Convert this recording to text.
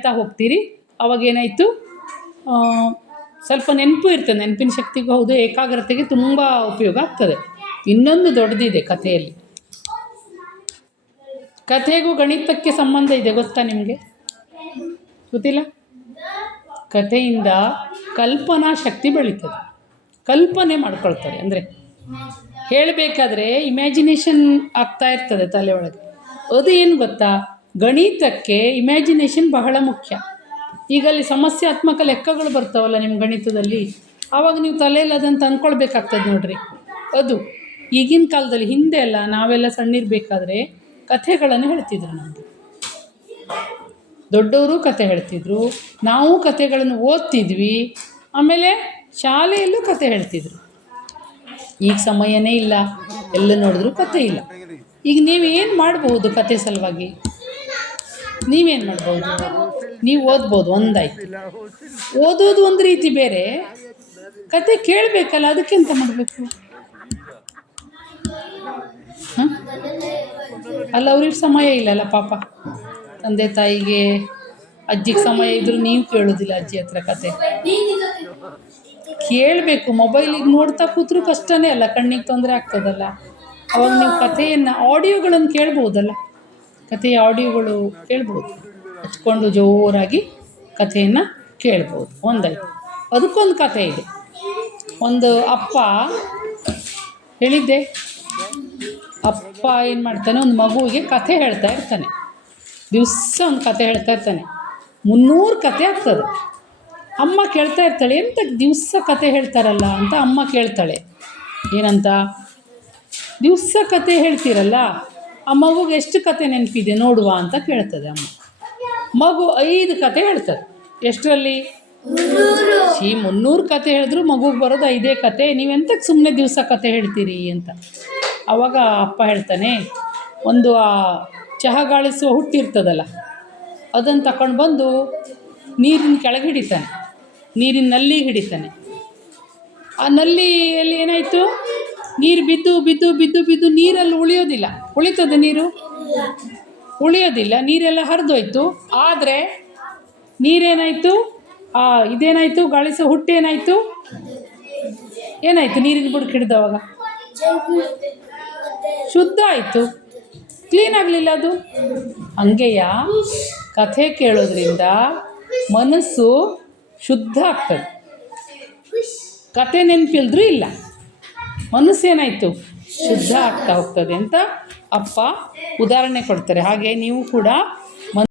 ಹೇಳ್ತಾ ಹೋಗ್ತೀರಿ. ಅವಾಗೇನಾಯಿತು, ಸ್ವಲ್ಪ ನೆನಪು ಇರ್ತದೆ, ನೆನಪಿನ ಶಕ್ತಿಗೂ ಹೌದು, ಏಕಾಗ್ರತೆಗೆ ತುಂಬ ಉಪಯೋಗ ಆಗ್ತದೆ. ಇನ್ನೊಂದು ದೊಡ್ಡದಿದೆ ಕಥೆಯಲ್ಲಿ. ಕಥೆಗೂ ಗಣಿತಕ್ಕೆ ಸಂಬಂಧ ಇದೆ, ಗೊತ್ತಾ ನಿಮಗೆ? ಗೊತ್ತಿಲ್ಲ? ಕಥೆಯಿಂದ ಕಲ್ಪನಾ ಶಕ್ತಿ ಬೆಳೀತದೆ, ಕಲ್ಪನೆ ಮಾಡ್ಕೊಳ್ತಾರೆ. ಅಂದರೆ ಹೇಳಬೇಕಾದ್ರೆ ಇಮ್ಯಾಜಿನೇಷನ್ ಆಗ್ತಾ ಇರ್ತದೆ ತಲೆ ಒಳಗೆ. ಅದು ಏನು ಗೊತ್ತಾ, ಗಣಿತಕ್ಕೆ ಇಮ್ಯಾಜಿನೇಷನ್ ಬಹಳ ಮುಖ್ಯ. ಈಗ ಅಲ್ಲಿ ಸಮಸ್ಯಾತ್ಮಕ ಲೆಕ್ಕಗಳು ಬರ್ತಾವಲ್ಲ ನಿಮ್ಮ ಗಣಿತದಲ್ಲಿ, ಆವಾಗ ನೀವು ತಲೆಯಲ್ಲಿ ಅದನ್ನು ತಂದ್ಕೊಳ್ಬೇಕಾಗ್ತದೆ ನೋಡ್ರಿ. ಅದು ಈಗಿನ ಕಾಲದಲ್ಲಿ, ಹಿಂದೆ ಎಲ್ಲ ನಾವೆಲ್ಲ ಸಣ್ಣಿರಬೇಕಾದ್ರೆ ಕಥೆಗಳನ್ನು ಹೇಳ್ತಿದ್ರು. ನಮಗೆ ದೊಡ್ಡವರು ಕತೆ ಹೇಳ್ತಿದ್ರು, ನಾವು ಕಥೆಗಳನ್ನು ಓದ್ತಿದ್ವಿ, ಆಮೇಲೆ ಶಾಲೆಯಲ್ಲೂ ಕತೆ ಹೇಳ್ತಿದ್ರು. ಈಗ ಸಮಯನೇ ಇಲ್ಲ, ಎಲ್ಲ ನೋಡಿದ್ರೂ ಕತೆ ಇಲ್ಲ. ಈಗ ನೀವೇನು ಮಾಡ್ಬೋದು ಕತೆ ಸಲುವಾಗಿ? ನೀವೇನು ಮಾಡ್ಬೋದು? ನೀವು ಓದ್ಬೋದು, ಒಂದಾಯ್ತು. ಓದೋದು ಒಂದು ರೀತಿ ಬೇರೆ, ಕತೆ ಕೇಳಬೇಕಲ್ಲ, ಅದಕ್ಕೆಂತ ಮಾಡಬೇಕು? ಅಲ್ಲ, ಅವ್ರಿಗೆ ಸಮಯ ಇಲ್ಲಲ್ಲ ಪಾಪ. ತಂದೆ ತಾಯಿಗೆ, ಅಜ್ಜಿಗೆ ಸಮಯ ಇದ್ದರೂ ನೀವು ಕೇಳೋದಿಲ್ಲ ಅಜ್ಜಿ ಹತ್ರ ಕತೆ. ಕೇಳಬೇಕು. ಮೊಬೈಲಿಗೆ ನೋಡ್ತಾ ಕೂತ್ರೂ ಕಷ್ಟನೇ ಅಲ್ಲ, ಕಣ್ಣಿಗೆ ತೊಂದರೆ ಆಗ್ತದಲ್ಲ. ಅವಾಗ ನೀವು ಕಥೆಯನ್ನು, ಆಡಿಯೋಗಳನ್ನು ಕೇಳ್ಬೋದಲ್ಲ, ಕಥೆಯ ಆಡಿಯೋಗಳು ಕೇಳ್ಬೋದು, ಹಚ್ಕೊಂಡು ಜೋರಾಗಿ ಕಥೆಯನ್ನು ಕೇಳ್ಬೋದು. ಒಂದಾಯ್ತು. ಅದಕ್ಕೊಂದು ಕಥೆ ಇದೆ. ಒಂದು ಅಪ್ಪ ಹೇಳಿದ್ದೆ, ಅಪ್ಪ ಏನು ಮಾಡ್ತಾನೆ, ಒಂದು ಮಗುವಿಗೆ ಕಥೆ ಹೇಳ್ತಾ ಇರ್ತಾನೆ. ದಿವಸ ಒಂದು ಕಥೆ ಹೇಳ್ತಾ ಇರ್ತಾನೆ, 300 ಕಥೆ ಆಗ್ತದೆ. ಅಮ್ಮ ಕೇಳ್ತಾ ಇರ್ತಾಳೆ, ಎಂತ ದಿವಸ ಕಥೆ ಹೇಳ್ತಾರಲ್ಲ ಅಂತ. ಅಮ್ಮ ಕೇಳ್ತಾಳೆ, ಏನಂತ? ದಿವಸ ಕಥೆ ಹೇಳ್ತೀರಲ್ಲ, ಆ ಮಗುಗೆ ಎಷ್ಟು ಕಥೆ ನೆನಪಿದೆ ನೋಡುವ ಅಂತ ಕೇಳ್ತದೆ ಅಮ್ಮ. ಮಗು 5 ಕಥೆ ಹೇಳ್ತದೆ. ಎಷ್ಟರಲ್ಲಿ? 300 ಕಥೆ ಹೇಳಿದ್ರು ಮಗುಗೆ ಬರೋದು 5 ಕಥೆ. ನೀವೆಂತಕ್ಕೆ ಸುಮ್ಮನೆ ದಿವಸ ಕಥೆ ಹೇಳ್ತೀರಿ ಅಂತ. ಆವಾಗ ಅಪ್ಪ ಹೇಳ್ತಾನೆ, ಒಂದು ಆ ಚಹಗಾಳಿಸುವ ಹುಟ್ಟಿರ್ತದಲ್ಲ, ಅದನ್ನು ತಗೊಂಡು ಬಂದು ನೀರಿನ ಕೆಳಗೆ ಹಿಡಿತಾನೆ, ನೀರಿನ ನಲ್ಲಿಗೆ ಹಿಡಿತಾನೆ. ಆ ನಲ್ಲಿಯಲ್ಲಿ ಏನಾಯಿತು, ನೀರು ಬಿದ್ದು ಬಿದ್ದು ಬಿದ್ದು ಬಿದ್ದು ನೀರಲ್ಲಿ ಉಳಿಯೋದಿಲ್ಲ. ಉಳಿತದೆ ನೀರು? ಉಳಿಯೋದಿಲ್ಲ, ನೀರೆಲ್ಲ ಹರಿದೋಯ್ತು. ಆದರೆ ನೀರೇನಾಯಿತು, ಇದೇನಾಯಿತು, ಗಾಳಿಸೋ ಹುಟ್ಟೇನಾಯಿತು, ಏನಾಯಿತು? ನೀರಿನ ಬುಡಕ್ಕೆ ಹಿಡಿದವಾಗ ಶುದ್ಧ ಆಯಿತು, ಕ್ಲೀನ್ ಆಗಲಿಲ್ಲ ಅದು. ಹಂಗೆಯ ಕಥೆ ಕೇಳೋದ್ರಿಂದ ಮನಸ್ಸು ಶುದ್ಧ ಆಗ್ತದೆ. ಕಥೆ ನೆನಪಿಲ್ದ್ರೂ ಇಲ್ಲ, ಮನಸ್ಸೇನಾಯಿತು, ಶುದ್ಧ ಆಗ್ತಾ ಹೋಗ್ತದೆ ಅಂತ ಅಪ್ಪ ಉದಾಹರಣೆ ಕೊಡ್ತಾರೆ. ಹಾಗೆ ನೀವು ಕೂಡ